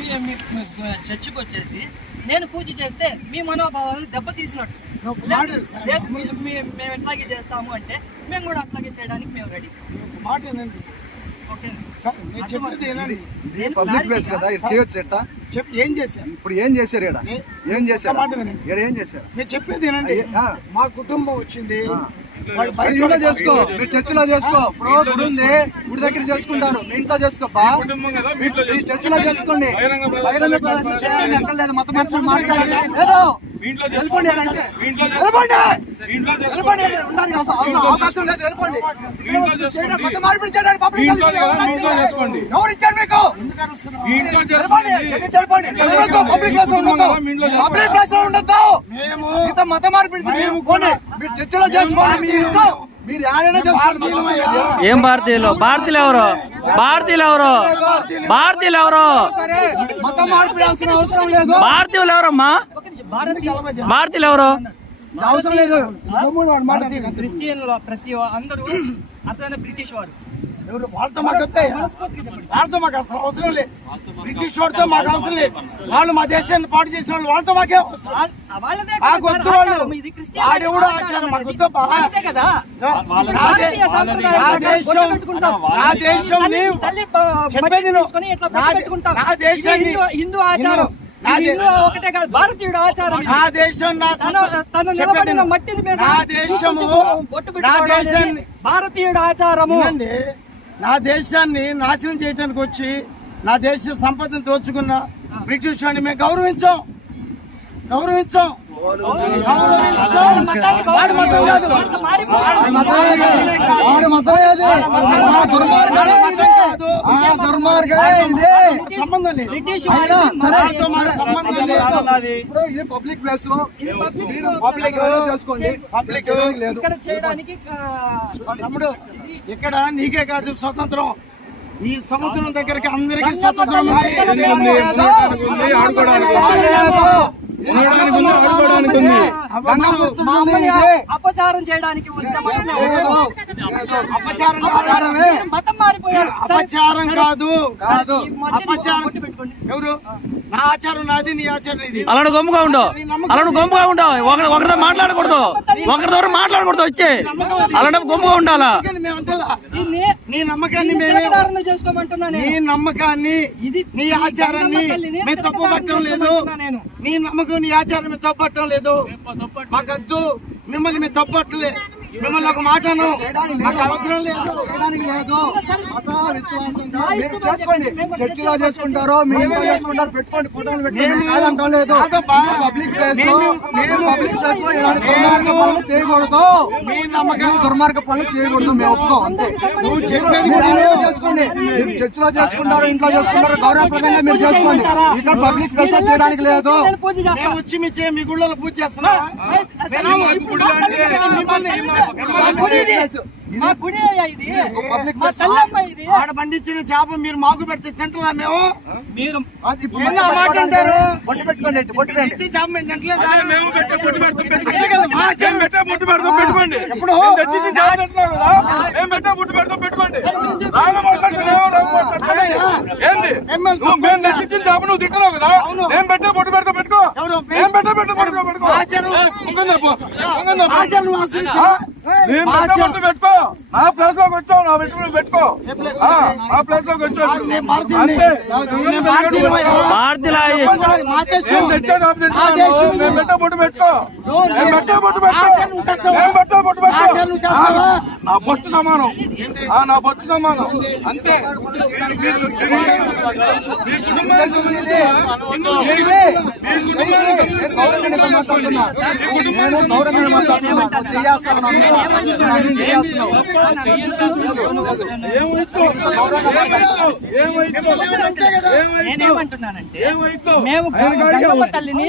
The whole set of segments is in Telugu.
మీ మీ చర్చికి వచ్చేసి నేను పూజ చేస్తే మీ మనోభావాలను దెబ్బతీసినట్టు. లేదు, మేము ఎట్లాగే చేస్తాము అంటే మేము కూడా అట్లాగే చేయడానికి మేము రెడీ మాట వినండి. ఓకే. సార్ నేను చెప్పేది వినండి. నేను పబ్లిక్ ప్లేస్ కదా ఇది చేయొచ్చు ఎట్టా? చెప్పి ఏం చేశాను ఇప్పుడు ఏం చేశారు ఇక్కడ? ఏ- చేశారు? మాట వినండి. ఇక్కడ ఏం చేశారు? నేను చెప్పేది. మా కుటుంబం వచ్చింది. ఇంట్లో చేసుకో. మీ చర్చిలో చేసుకో. ఇప్పుడు గుడి ఉంది. గుడి దగ్గర చేసుకుంటారు. మీ ఇంట్లో చేసుకోపా? ఈ చర్చిలో చేసుకోండి. బహిరంగ ప్రదేశం చేయాలని ఎక్కడ లేదు. మత మనుషులు మాట్లాడాలి. లేదు వెళ్ళిపోండి. వెళ్ళిపోండి. అవకాశం లేదు వెళ్ళిపోండి. మార్పిడి చేయడానికి పబ్లిక్ చేసుకోండి. ఎవరు ఇచ్చారు మీకు? ఎందుకు అరుస్తున్నావు? ఇంట్లో వెళ్ళిపోండి. ఎన్ని చెప్పండి ఉండొద్దు? పబ్లిక్ ప్లేస్ ప్లేస్ మీతో మార్పిడి మీరు చర్చలో చేసుకోండి. మీ ఇష్టం. ఏం భారతీయులు? భారతీయులు ఎవరు? భారతీయులు ఎవరు? భారతీయులు ఎవరు? సరే మత మార్పిడి అవసరం అవసరం లేదు. భారతీయులు ఎవరమ్మా? భారతీయులు ఎవరు? అవసరం లేదు. క్రిస్టియన్లు ప్రతి అందరూ అతను బ్రిటిష్ వారు ఎవరు వాళ్ళతో మాకు వాళ్ళతో మాకు అసలు అవసరం లేదు. బ్రిటిష్ వాడితో మాకు అవసరం లేదు. వాళ్ళు మా దేశాన్ని పాటు చేసిన వాళ్ళు వాళ్ళతో మాకే అవసరం. సార్ గొంతు వాళ్ళు క్రిస్టియన్ ఆడెవడో ఆచారం. మాకు నా దేశం. నా దేశం చెప్పేది నా దేశాన్ని- హిందూ- ఆచారం. ఒకటే కాదు భారతీయుడు ఆచారం. నా దేశం నా తను నిలబడిన. మట్టిని మీద నా దేశము నా దేశాన్ని భారతీయుడు ఆచారము. వినండి. నా దేశాన్ని నాశనం చేయడానికి వచ్చి నా దేశ సంపదను దోచుకున్న బ్రిటిష్ వాడిని మేము గౌరవించాం. గౌరవించాం. గౌరవించాం. ఇది. సంబంధం లేదు. ఇప్పుడు ఇది పబ్లిక్ ప్లేస్ పబ్లిక్ చేసుకోండి లేదు. తమ్ముడు ఇక్కడ నీకే కాదు స్వతంత్రం. ఈ సముద్రం దగ్గరికి అందరికీ స్వతంత్రం ఉంది. అపచారం చేయడానికి అపచారం కాదు. అపచారం కాదు. కాదు. ఈ మట్టిని అపచారం. బొట్టు పెట్టుకోండి. ఎవరు? నా ఆచారం నాది నీ ఆచారం ఇది అలాంటి గొప్పగా ఉండవు అలాంటి గొప్పగా ఉండవు ఒకరి ఒకరితో మాట్లాడకూడదు. ఒకరితో మాట్లాడకూడదు వచ్చి. అలాంటి గొప్పగా ఉండాలా? నీ నమ్మకాన్ని మేమే నీ నేను. నమ్మకాన్ని ఇది నీ ఆచారాన్ని మేము తప్పుపట్టడం లేదు. నీ నమ్మకం నీ ఆచారం మేము తప్పట్టడం లేదు మాకద్దు మిమ్మల్ని మేము తప్పట్లే. మిమ్మల్ని ఒక మాటను మాకు అవసరం లేదు. చేయడానికి లేదు. మత విశ్వాసంగా మీరు చేసుకోండి. చర్చిలో చేసుకుంటారో మీ ఇంట్లో చేసుకుంటారు పెట్టుకోండి. ఫోటోలు పెట్టుకోండి మేము- కాదంటాం లేదు. పబ్లిక్ ప్లేస్ పబ్లిక్ ప్లేస్లో ఇలాంటి దుర్మార్గ పనులు చేయకూడదు. దుర్మార్గ పనులు చేయకూడదు. మేము ఒప్పుకోం అంతే. నువ్వు చేసుకోండి. మీరు చర్చిలో చేసుకుంటారు ఇంట్లో చేసుకుంటారు గౌరవప్రదంగా మీరు చేసుకోండి. ఇక్కడ పబ్లిక్ ప్లేస్లో చేయడానికి లేదు. వచ్చి మీ గుళ్ళలో పూజ చేస్తున్నా మా గుడి ఇది. మా గుడి అయ్యా ఇది. పబ్లిక్ మా తల్లమ్మ ఇది. ఆడ పండించిన చేప మీరు మాకు పెడితే తింటున్నా మేము? మీరు ఇప్పుడు మాట అంటారు? బొట్టు పెట్టుకోండి అయితే బొట్టు రండి ఇచ్చి చేప మేము తింటలేదా? మేము పెట్టే పొట్టు పెడతాం పెట్టుకోండి. మా పెట్టే పెడతాం? మేము తెచ్చి కదా. మేము పెట్టే పెడతాం పెట్టుకోండి. ఏంది? మేము నువ్వు తింటున్నావు పెట్టే పెడతాం పెట్టుకో? మేము పెట్టే ఆచారం. ఆచారం. పెట్టుకో. నా ప్లేస్లోకి వచ్చావు నా పెట్టుకుని పెట్టుకో. ఆ, నా ప్లేస్లోకి వచ్చావు. పొట్టు పెట్టుకో. నా బొచ్చు సమానం. ఆ, నా బొచ్చు సమానం. అంతే. నేను గౌరవంగా మాట్లాడుతున్నా చేయాల్సిన చేయాల్సిన నేనేమంటున్నానంటే మేము గంగమ్మ తల్లిని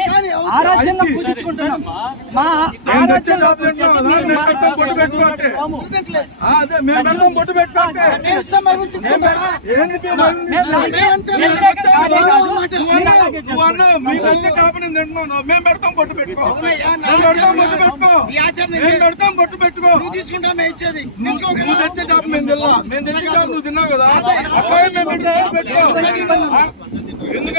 ఆరాధ్యంగా పూజించుకుంటున్నాం మా ఆరాధ్యంగా వచ్చేసి మేము పెడతాం తింటున్నాను మేము పొట్టు పెట్టుకో మేము పెడతాం పొట్టు పెట్టుకో. మేము పెడతాం పొట్టు పెట్టుకో. తీసుకుంటా మేము ఇచ్చేది. నువ్వు తెచ్చే చేప మేము తిన్నా మేము తెచ్చే చేప నువ్వు తిన్నావు కదా. అట్లా మేము పెట్టి పొట్టు పెట్టుకో ఎందుకంటే